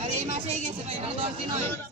আরে এই মাসেই গেছে ভাই 10 দিন হয়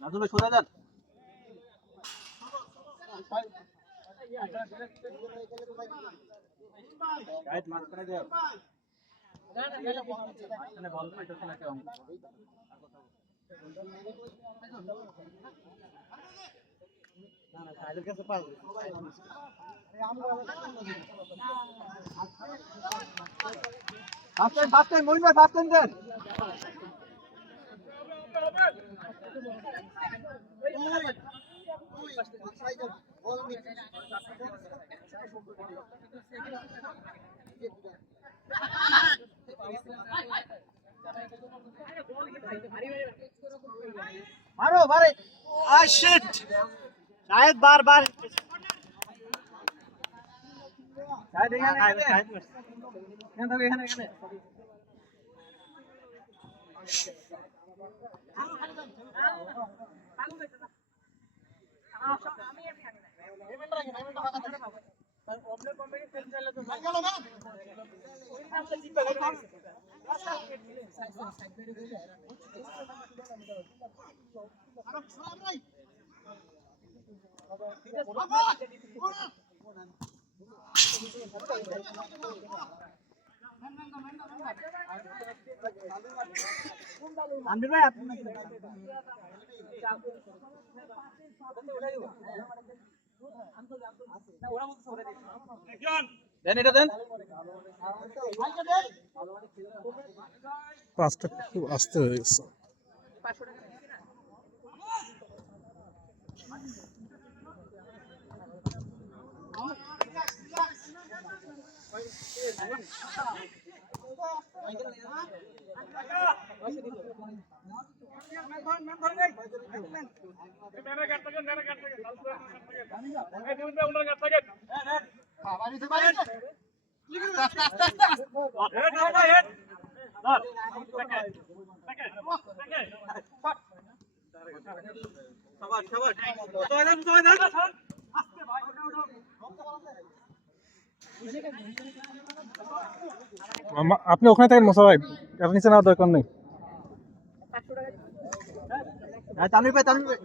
নাজুলে সোজা যান গাইড মার্ক করে দাও এখানে বল পাইতেছ না কেউ না না সাইডের কাছে পাস ফাস্ট টাইম মইন ভাই ফাস্ট টাইম দেন मारो मारे आ शिट शायद बार बार शायद এখানে আনবির ভাই আপনি দেন এটা দেন। পাঁচটা খুব আস্তে হয়ে গেছে। আপনি ওখানে থাকেন মোসা ভাই, এর নিচে নেওয়ার দরকার নেই। তানভীর ভাই তানভীর ভাই